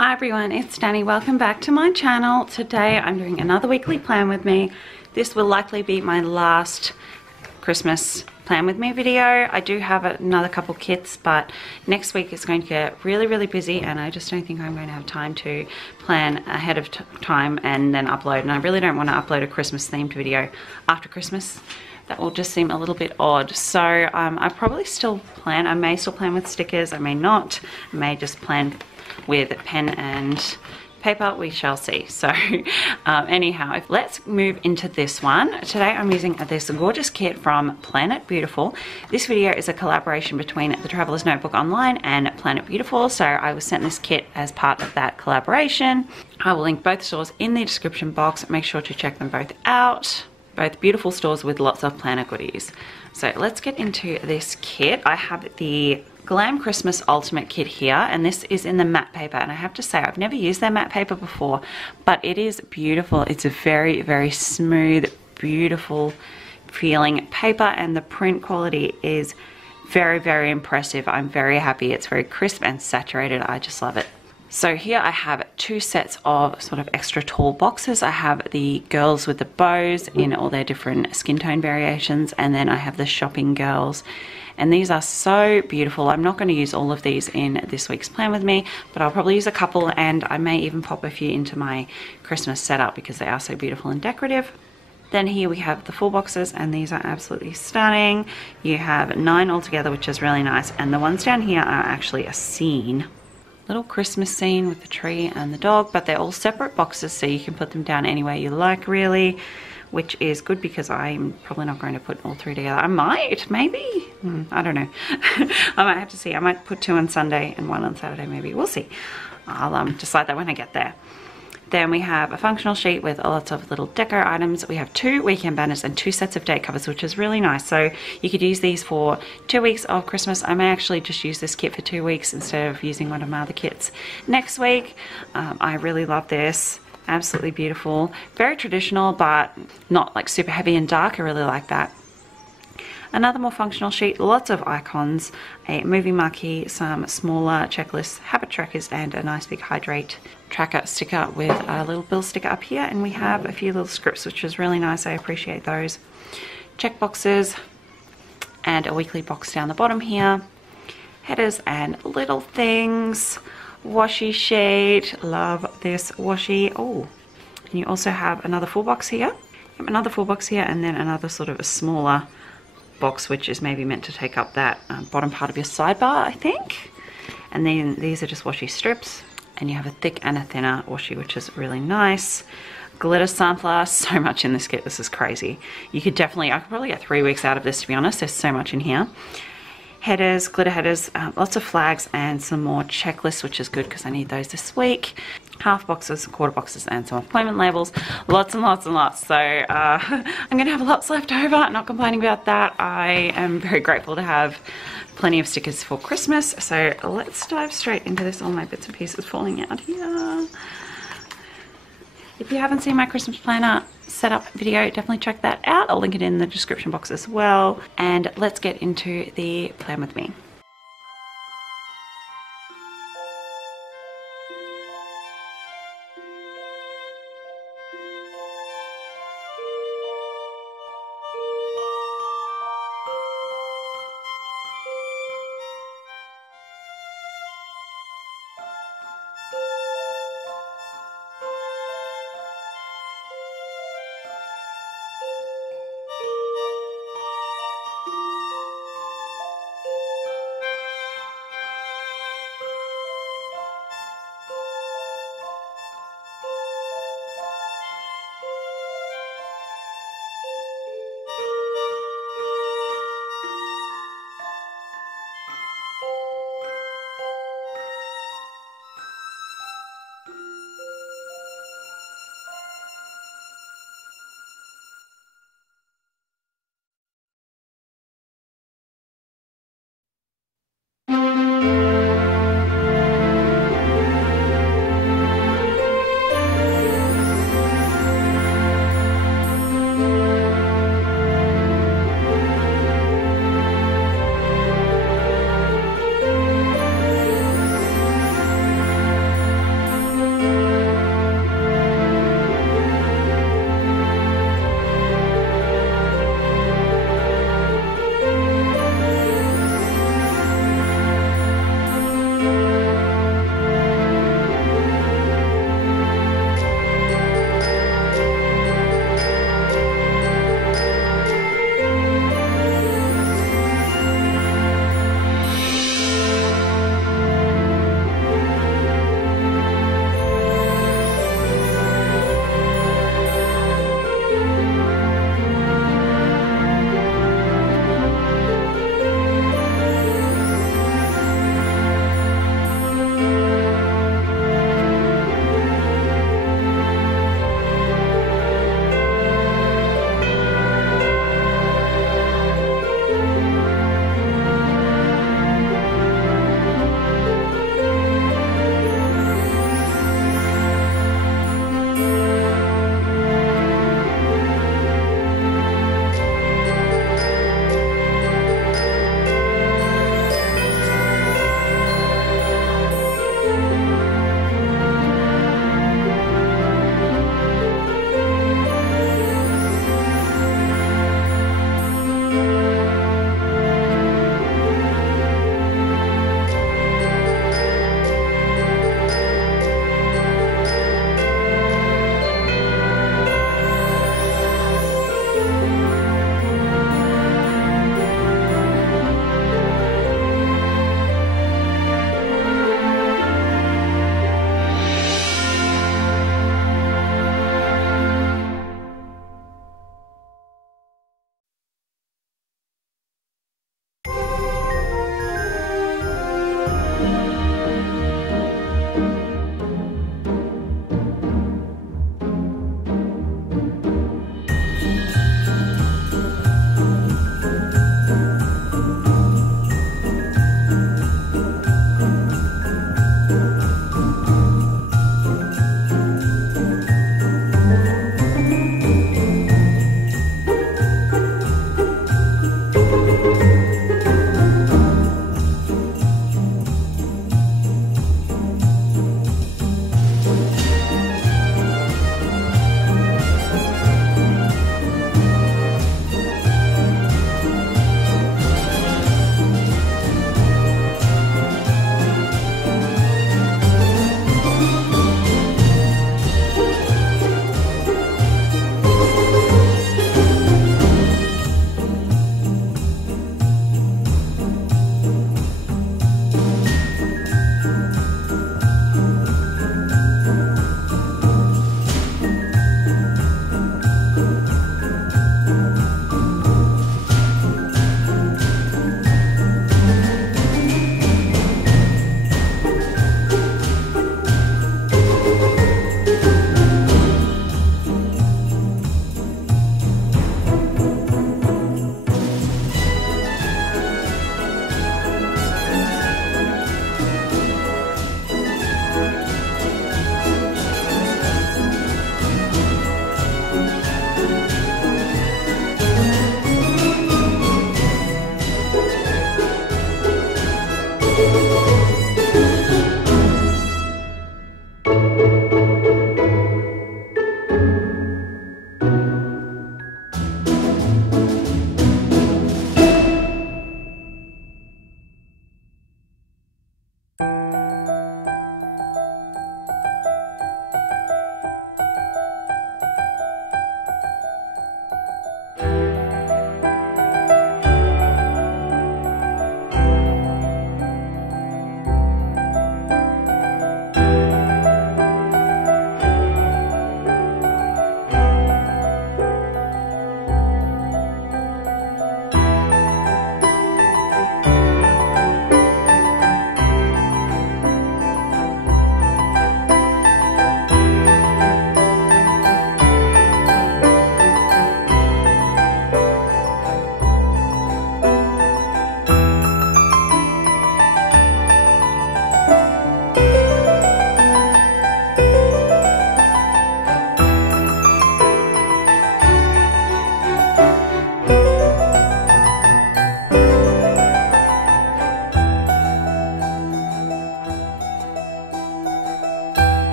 Hi everyone, it's Danny. Welcome back to my channel. Today I'm doing another weekly plan with me. This will likely be my last Christmas plan with me video. I do have another couple kits, but next week it's going to get really busy and I just don't think I'm going to have time to plan ahead of time and then upload. And I really don't want to upload a Christmas themed video after Christmas. That will just seem a little bit odd. So I probably still plan. I may still plan with stickers, I may not. I may just plan with pen and paper. We shall see. So anyhow, let's move into this one. Today I'm using this gorgeous kit from Planet Beautiful. This video is a collaboration between the Traveler's Notebook Online and Planet Beautiful, so I was sent this kit as part of that collaboration. I will link both stores in the description box. Make sure to check them both out. Both beautiful stores with lots of planner goodies. So let's get into this kit. I have the Glam Christmas Ultimate Kit here, and this is in the matte paper, and I have to say I've never used their matte paper before, but it is beautiful. It's a very smooth, beautiful feeling paper, and the print quality is very impressive. I'm very happy. It's very crisp and saturated. I just love it. So here I have two sets of sort of extra tall boxes. I have the girls with the bows in all their different skin tone variations, and then I have the shopping girls. And these are so beautiful. I'm not going to use all of these in this week's plan with me, but I'll probably use a couple, and I may even pop a few into my Christmas setup because they are so beautiful and decorative. Then here we have the full boxes, and these are absolutely stunning. You have 9 altogether, which is really nice, and the ones down here are actually a scene. Little Christmas scene with the tree and the dog, but they're all separate boxes, so you can put them down any way you like, really, which is good because I'm probably not going to put all 3 together. I might, maybe, I don't know. I might have to see. I might put 2 on Sunday and 1 on Saturday, maybe. We'll see. I'll decide that when I get there. Then we have a functional sheet with lots of little deco items. We have 2 weekend banners and 2 sets of date covers, which is really nice. So you could use these for 2 weeks of Christmas. I may actually just use this kit for 2 weeks instead of using one of my other kits next week. I really love this. Absolutely beautiful. Very traditional, but not like super heavy and dark. I really like that. Another more functional sheet, lots of icons, a movie marquee, some smaller checklists, habit trackers, and a nice big hydrate tracker sticker with a little bill sticker up here. And we have a few little scripts, which is really nice. I appreciate those. Check boxes and a weekly box down the bottom here. Headers and little things. Washi sheet. Love this washi. Oh, and you also have another full box here. Another full box here, and then another sort of a smaller box, which is maybe meant to take up that bottom part of your sidebar, I think. And then these are just washi strips, and you have a thick and a thinner washi, which is really nice. Glitter sampler, so much in this kit. This is crazy. I could probably get 3 weeks out of this, to be honest. There's so much in here. Headers, glitter headers, lots of flags, and some more checklists, which is good because I need those this week. Half boxes, quarter boxes, and some appointment labels. Lots and lots. So I'm going to have lots left over. Not complaining about that. I am very grateful to have plenty of stickers for Christmas. So let's dive straight into this. All my bits and pieces falling out here. If you haven't seen my Christmas planner setup video, definitely check that out. I'll link it in the description box as well. And let's get into the plan with me.